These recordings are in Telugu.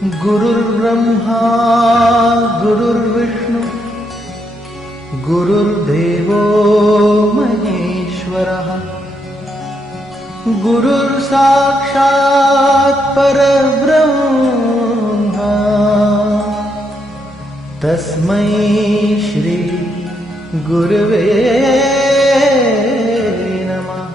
गुरुर्ब्रह्मा गुरुर्विष्णु गुरुर्देवो महेश्वरः गुरुर्साक्षात् परब्रह्म तस्मै श्री गुरवे नमः।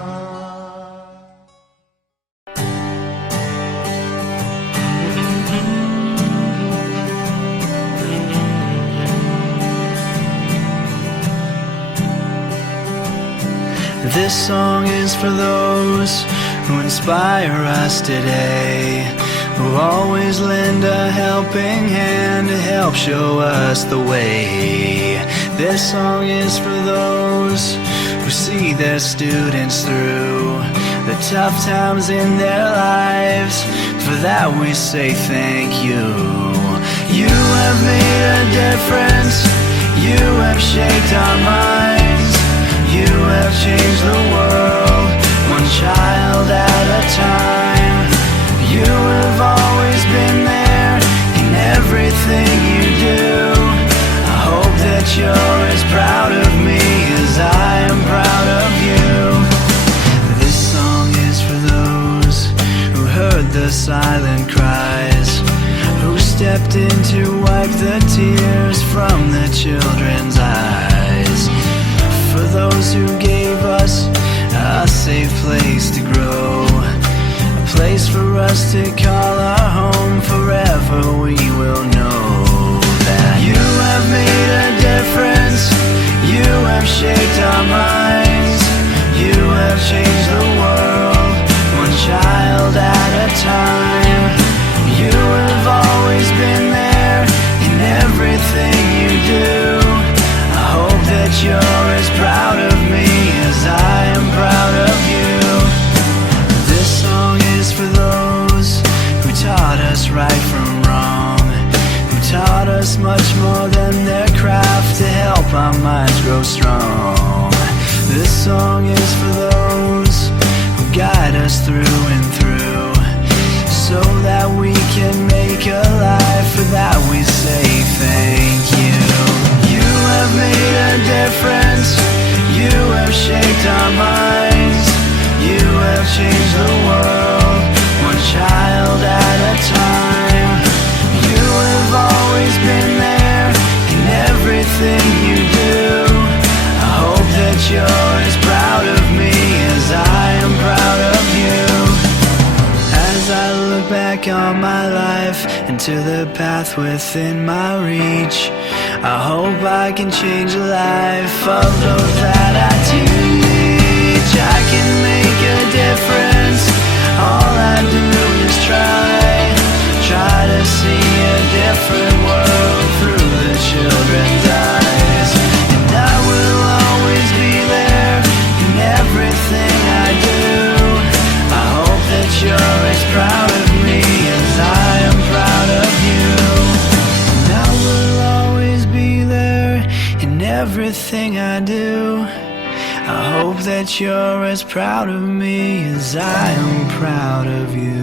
This song is for those who inspire us today, who always lend a helping hand to help show us the way. This song is for those who see their students through the tough times in their lives. For that we say thank you. You have made a difference. You have shaped our minds. You have changed the world, one child at a time. You have always been there in everything you do. I hope that you're as proud of me as I am proud of you. This song is for those who heard the silent cries, who stepped in to wipe the tears from the children's eyes. For those who gave us a safe place to grow, a place for us to call our home. Forever we will know that you have made a difference. You have shaped our minds. You have changed the world, one child at a time. You have always been there in everything you do. I hope that you're as proud of me as I am proud of you. This song is for those who taught us right from wrong, who taught us much more than their craft to help our minds grow strong. This song is for those who guide us through and through, so that we can make a life. For that we say thank you. You have made a difference. You have shaped our minds. You have changed the world, one child at a time. You have always been there in everything you do. I hope that you're as proud of me as I am proud of you. As I look back on my life and to the path within my reach, I hope I can change the life of those that I teach. I can make a difference. All I do is try to see a different world through the children's eyes. And I will always be there in everything I do. I hope that you're as proud of me as I am proud of you. And I will always be there in everything I do. I hope that you're as proud of me as I am proud of you.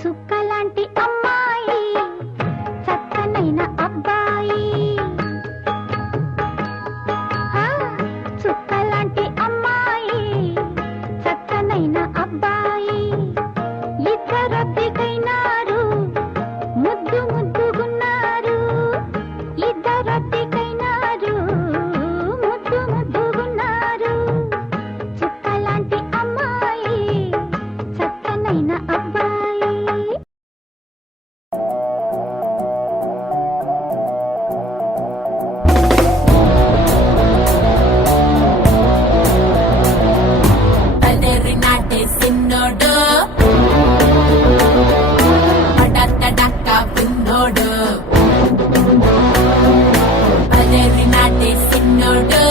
చుక్కలాంటి అమ్మాయి చక్కనైన అబ్బాయి చుక్కలాంటి అమ్మాయి చక్కనైన అబ్బాయి ఇద్దరొత్తికైనారు ముద్దు ముద్దుగున్నారు ఇద్దరొత్తికైనారు ముద్దు ముద్దుగున్నారు చుక్కలాంటి అమ్మాయి చక్కనైన అబ్బాయి Aleri nate sinnodu Adattadakka vinnodu Aleri nate sinnodu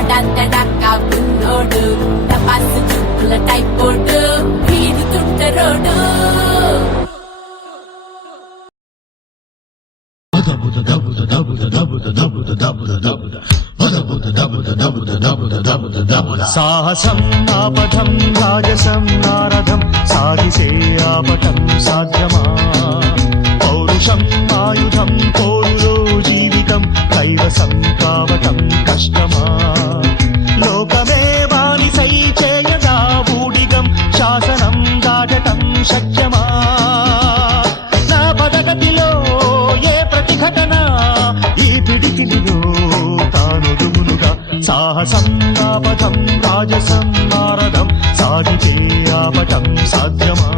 Adattadakka vinnodu Tapasu chukkula typodu Veedu tuttarodu సాహసం ఆపథం రాజసం నారథం సాగిసే ఆపటం సాధ్యమా పౌరుషం ఆయుధం పోరులో జీవితం కైవసం కావటం కష్టమా లోకమే బానిసై చేయగా బూడిగం శాసనం దాటటం శక్యమా నా పదగతిలో ఏ ప్రతిఘటన ఈ పిడికిలిలో తానుదుమునుగా సాహసం ఆపథం రాజసం నారదం సాగితే ఆపటం సాధ్యమా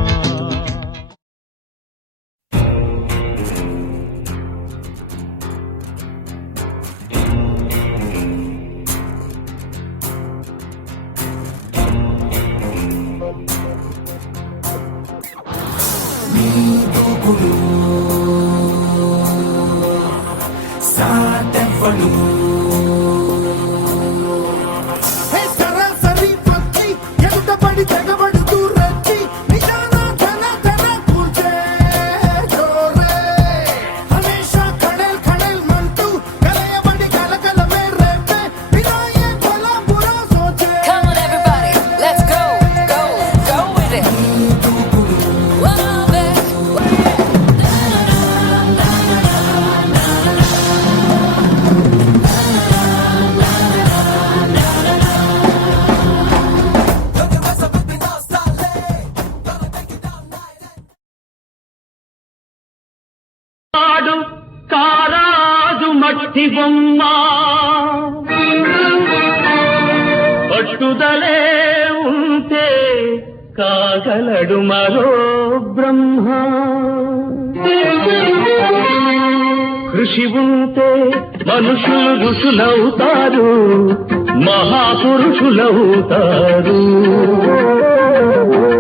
సరాసరి పక్షి ఎదుట పడి తెగబడుతూ రచ్చి నిజాన ధన ధన కూర్చే జోరే హమేషా ఖడేల్ ఖడేల్ మంటూ కలయబడి కలకలమే రేపే వినాయే భలా బురా సోచే Come on everybody, let's go, go, go with it Love it కాడు కారాదు మట్టి బొమ్మ పట్టుదలే ఉంటే కాగలడు మరో బ్రహ్మ కృషి ఉంటే మనుషులు ఋషులవుతారు మహాపురుషులవుతారు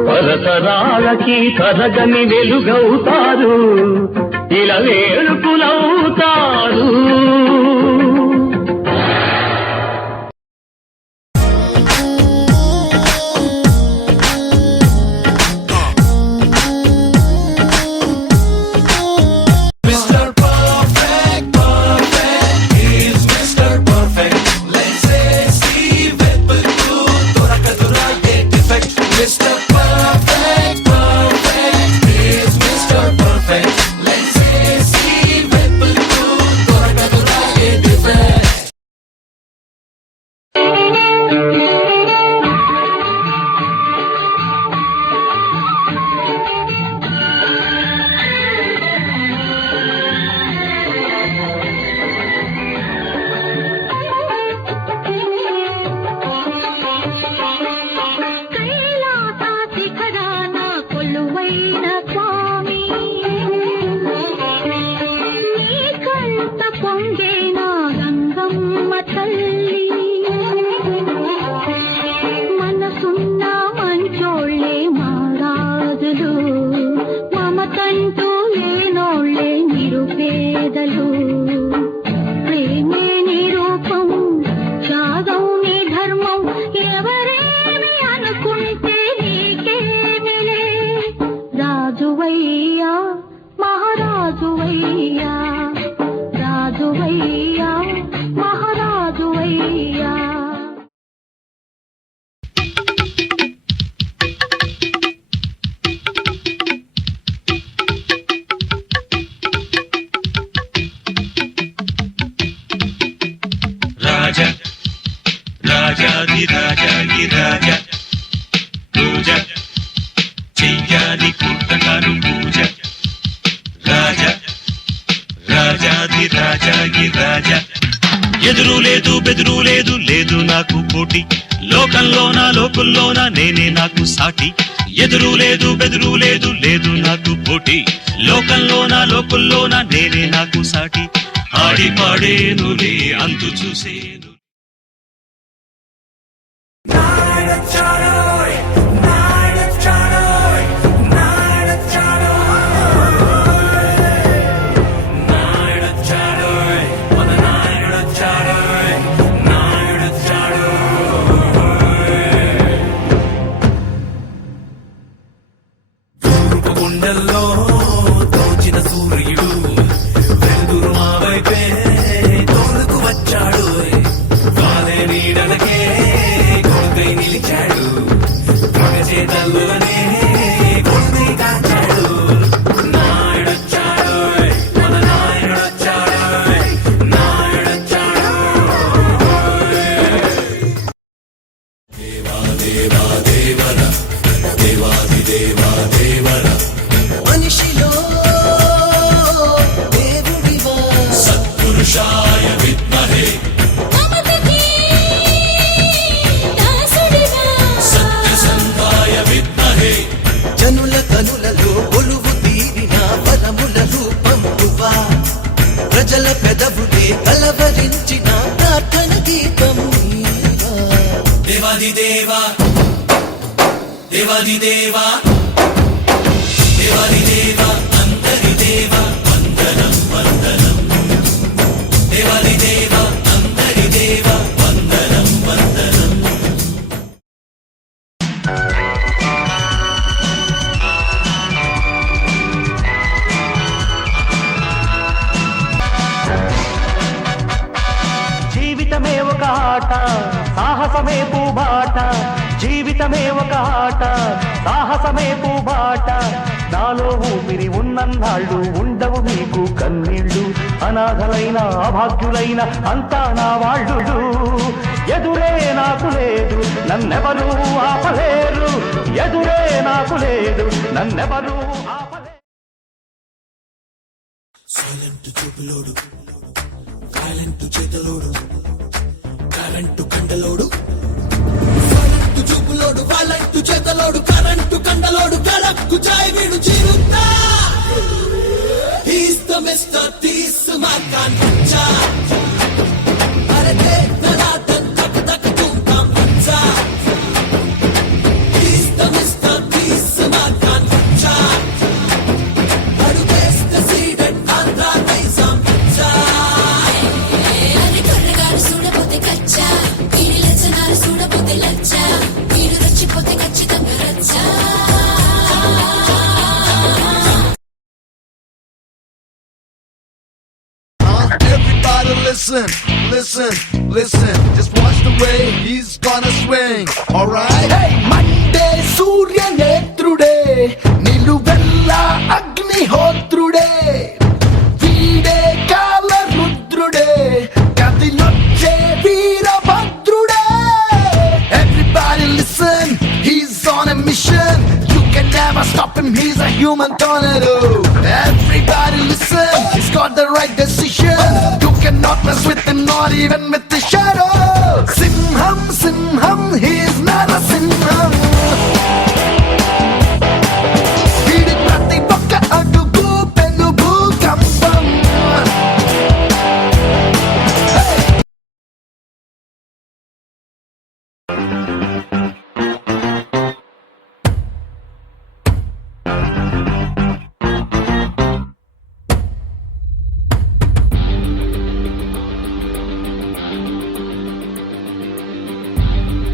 తరతరాలకి తరగని వెలుగవుతారు ఇలా వేడుకులవుతారు మమతంటూ లేనోళ్ళే నిరుపేదలు రాజువయ్యా రాజువయ్యా మహారాజువయ్యా రాజా రాజాది రాజా పూజ చెయ్యాలి పుట్టకాను పూజ రాజా రాజాది రాజా ఎదురు లేదు బెదురు లేదు లేదు నాకు పోటీ లోకంలోన లోకుల్లోన నేనే నాకు సాటి ఎదురు లేదు బెదురు లేదు లేదు నాకు పోటీ లోకంలోన లోకుల్లోన నేనే నాకు సాటి ఆడి పాడేనులే అంతు చూసేను గుండెల్లో తోచిన సూర్యుడు వెలుగురు మా వైపే తోలుకు వచ్చాడు వాలే నీడలకే కొడుకై నిలిచాడు మగ చేతల్లోనే కొడుకై కాచాడు నాయుడొచ్చాడు మన నాయుడొచ్చాడు నాయుడొచ్చాడు దేవా దేవా దేవర దేవాది దేవా దేవర మనిషిలో దేవుడివా సత్పురుషాయ విద్మహే సత్యసంధాయ విద్మహే జనుల కనులలో కొలువు తీరిన వరముల రూపం నువ్వా ప్రజల పెదవులే కలవరించిన ప్రార్థన గీతం నీవా దేవాది దేవా దేవాది దేవా దేవాది దేవా అందరి దేవా వందనం వందనం దేవాది దేవా అందరి దేవా వందనం వందనం జీవితమే ఒక ఆట సాహసమే పూబాట జీవితమే ఒక ఆట సాహసమే పూబాట నాలో ఊపిరి ఉన్నన్నాళ్ళు ఉండవు మీకు కన్నీళ్ళు అనాథలైన అభాగ్యులైన అంతా నా వాళ్ళు ఎదురే నాకు లేదు నన్నెవరూ ఆపలేరు ఎదురే నాకు లేదు నన్నెవరూ ఆపలేరు సైలెంట్ చూపులోడు కాలెంట్ చేతలోడు కరెంటు కండలోడు సైలెంట్ చూపులోడు వాలెంట్ చేతలోడు కరెంటు కండలోడు కడక్కు చాయ్ వీడు Chirutha He's the Mr. Tees Markan Cha అరే దేఖనాథన్ తక్ తక్ తుమ్ cha He's the Mr. Tees Markan Cha అడు best seeded Andhra Nizam cha అరే కొర్రగాడు చూడపోతే కచ్చా వీడి లచ్చనాలు చూడపోతే లచ్చా వీడు రచ్చిపోతే ఖచ్చితంగా రచ్చా Everybody listen, listen, listen. Just watch the way he's gonna swing. Alright? Hey, Monday, Surya Netrude. Niluvella Agnihotrude. Vide Kala Rudrude. Kadiloche Veerabhadrude. Everybody listen, he's on a mission. You can never stop him, he's a human tornado. Everybody listen, he's got the right decision. You cannot mess with him, not even with the shadow. Simham, Simham, he's not a Simham. He'd prati bokka adugu penubu kampam.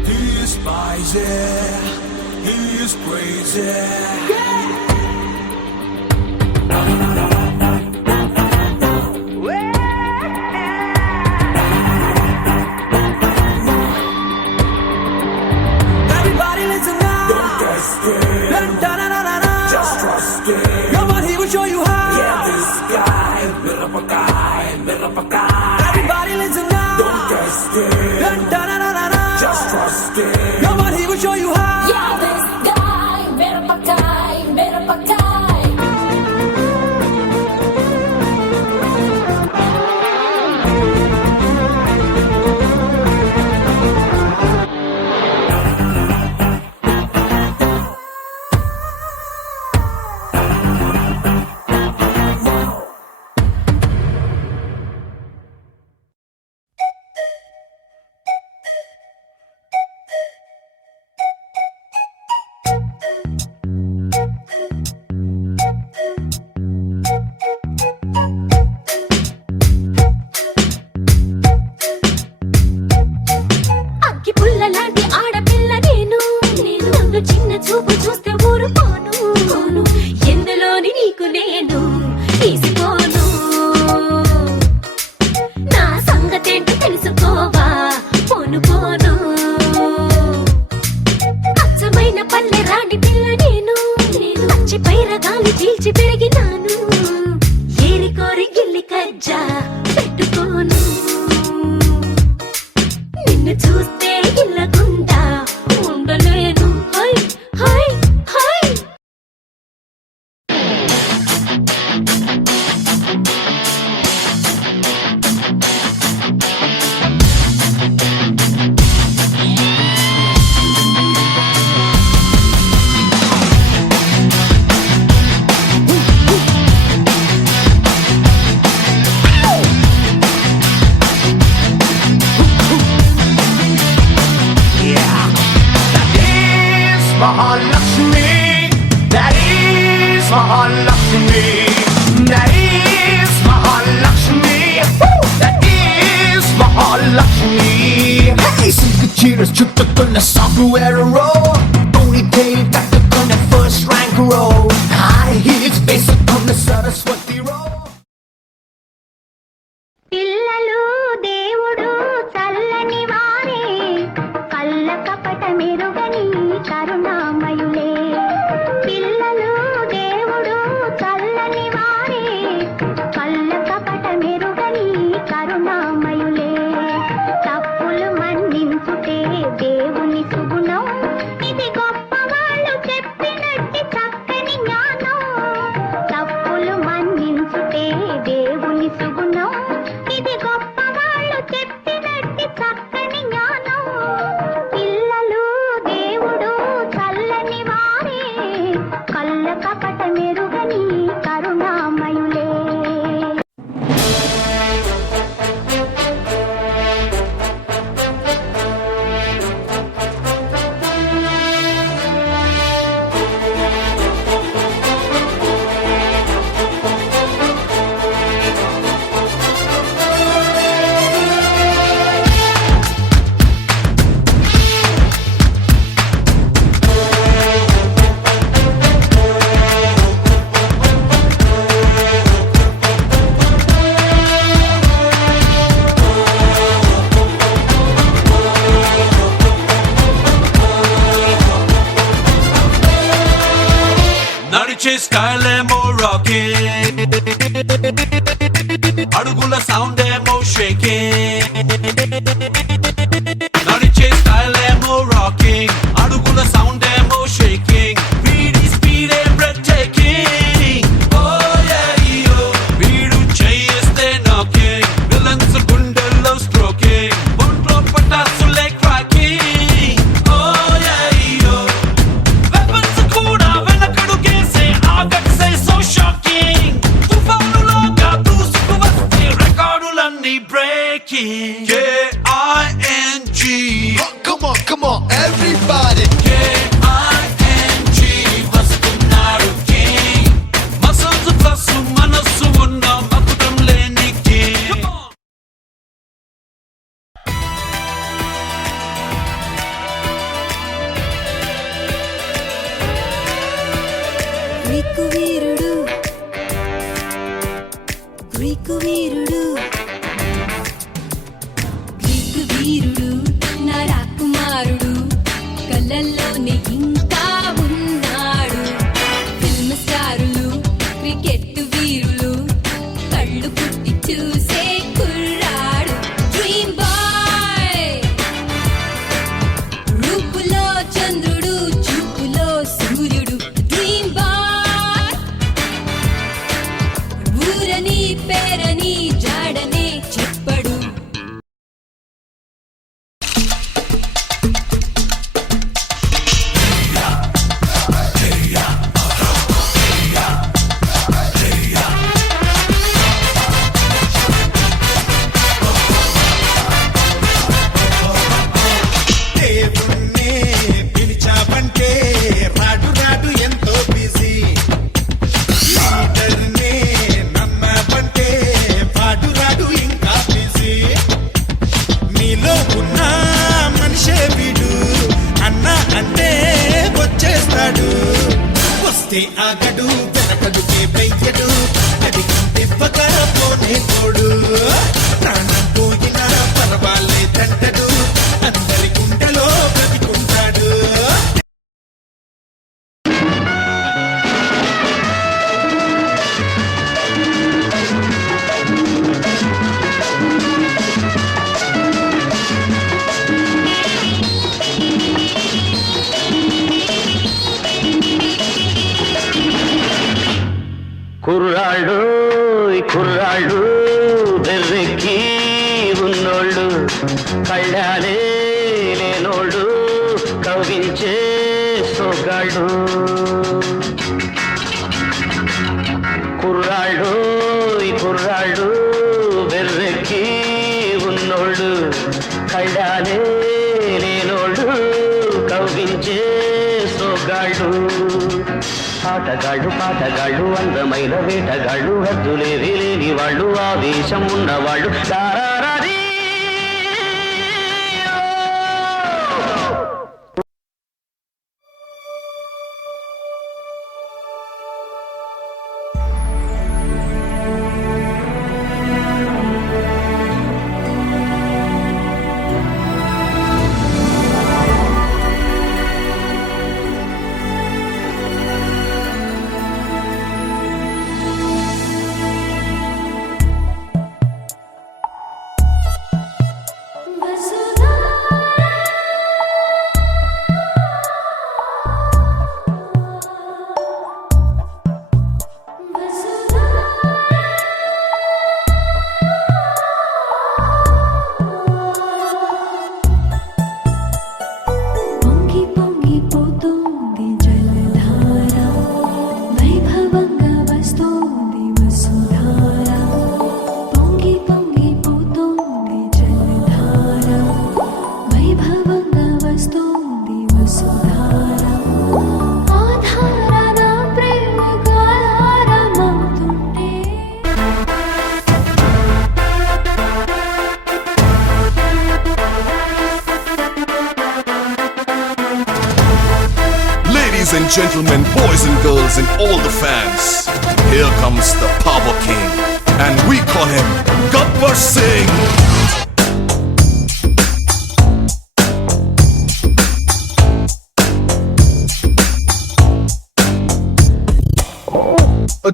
He's spicy, he's crazy. Everybody listen now. Don't get scared. Just trust it. Come on, he will show you how. Yeah, this guy, Merapakai, Merapakai. అగ్గి పుల్లలాంటి ఆడపిల్ల నేను నన్ను చిన్న చూపు చూస్తే ఊరుకోను ఎందులోని నీకు నేను తీసుకోను నా సంగతేంటో తెలుసుకోవా పోను పోను అచ్చమైన పల్లె రాణి పిల్ల నేను పచ్చి పైరగాలి చీల్చి పెరిగినాను ఏరి కోరి గిల్లి కజ్జా పెట్టుకోను నిన్ను చూస్తే ఇల్లగుండా ఉండలేను high high high Mahalakshmi, that is Mahalakshmi, that is Mahalakshmi, that is Mahalakshmi. Hey, silk cheers, చుట్టుకున్న software roll, ponytail కట్టుకున్న first rank roll, high heels వేసుకున్న సరస్వతి roll. పిల్లలు దేవుడు చల్లని వారే కళ్ళ కపట మెరుగని కరుణామయులే పిల్లలు దేవుడు చల్లని వారే కళ్ళ కపట మెరుగని కరుణామయులే తప్పులు మన్నించుటే దేవుని సుగుణం ఇది గొప్ప వాళ్ళు చెప్పినట్టి చక్కని జ్ఞానం తప్పులు మన్నించుటే దేవుని సుగుణం ఇది గొప్ప వాళ్ళు చెప్పినట్టి చక్కని జ్ఞానం పిల్లలు దేవుడు చల్లని వారే కళ్ళ కపట మెరుగని కరుణామయులే నడిచే స్టైల్ ఏమో రాకింగ్ అడుగుల సౌండ్ ఏమో షేకింగ్ నడిచే స్టైల్ ఏమో రాకింగ్ అడుగుల సౌండ్ ఏమో షేకింగ్ వీడి స్పీడ్ ఏ బ్రెత్ టేకింగ్ ఓ యా యో వీడు చేస్తే నాకింగ్ విలన్స్ గుండెల్లో స్ట్రోకింగ్ ఒంట్లో పటాసులే క్రాకింగ్ ఓ యా యో వెపన్స్ కూడా వెనకడుగేసే ఆగట్సే సో షాకింగ్ తుఫానులాగా దూసుకు వస్తే రికార్డులన్నీ breaking K-I-N-G Come on, everybody. K-I-N-G వస్తున్నాడు king మసల్స్ ప్లస్ మనస్సు ఉన్న మకుటం లేని king గ్రీకు వీరుడు గ్రీకు వీరుడు గ్రీకు వీరుడు నా రాకుమారుడు కళ్ళల్లోనే ఇంకా ఉన్నాడు ఫిల్మ్ స్టారులు క్రికెట్ వీరులు కళ్ళు పుట్టి ఊరని పేరని జాడనే చెప్పడు. దేవుణ్ణే పిలిచావంటే రాడు రాడు ఎంతో బిజీ. లీడర్నే నమ్మావంటే వాడు రాడు ఇంకా బిజీ. మీలో ఉన్న మనిషే వీడు అన్నా అంటే వచ్చేస్తాడు. వస్తే ఆగడు వెనకడుకే వెయ్యడు. అడిగివ్వగా పోనే తోడు. ప్రాణం పోయినా పర్వాలేదంటడు. అందరి గుండెలో బ్రతికుంటాడు. కుర్రాళ్ళు కుర్రాళ్ళు బెర్రెక్కి ఉన్నోళ్ళు కళ్ళాలే లేనోళ్ళు కవ్వించే సోగాళ్ళు. కుర్రాళ్ళు కుర్రాళ్ళు బెర్రెక్కి ఉన్నోళ్ళు కళ్ళాలే లేనోళ్ళు కవ్వించే సోగాళ్ళు. ఆటగాళ్ళు పాటగాళ్ళు అందమైన వేటగాళ్ళు హద్దులేవి లేని వాళ్ళు ఆవేశం ఉన్నవాళ్ళు. దారారీ Ladies and gentlemen, boys and girls and all the fans, here comes the Power King, and we call him Gabbar Singh.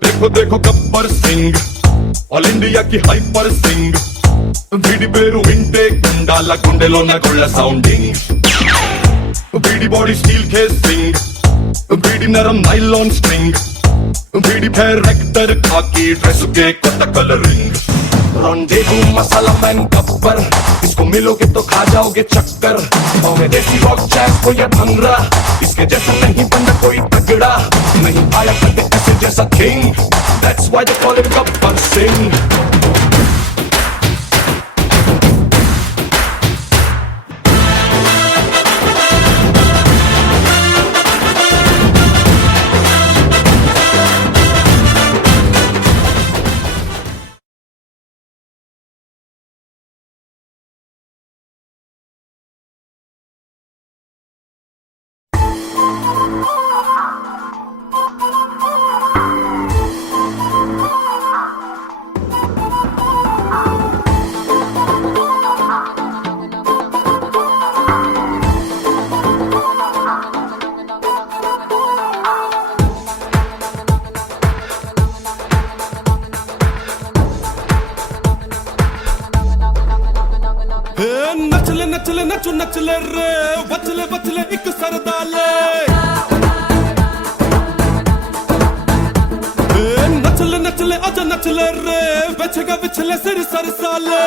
देखो देखो गब्बर सिंह, ऑल इंडिया की हाइपर सिंह. వీడి పేరు వింటే గుండాల గుండెలో నా గుళ్ళ సౌండింగ్. వీడి బాడీ స్టీల్ కేసింగ్, వీడి నరం నైలాన్ స్ట్రింగ్. వీడి క్యారెక్టర్ కాకి డ్రెస్ के కొత్త కలరింగ్. रॉन्डेवू मसाला मैन गब्बर, इसको मिलोगे तो खा जाओगे चक्कर. पाँव में देसी रॉक जैज को या भंगरा, इसके जैसा नहीं बंदा कोई तगड़ा. नहीं आया कभी ऐसे जैसा king, that's why they call him Gabbar Singh. नचले नचले नचो नचले रे, बचले बचले एक सरदाले. नचले नचले आजा नचले रे बचेगा बिछले सिर सर साले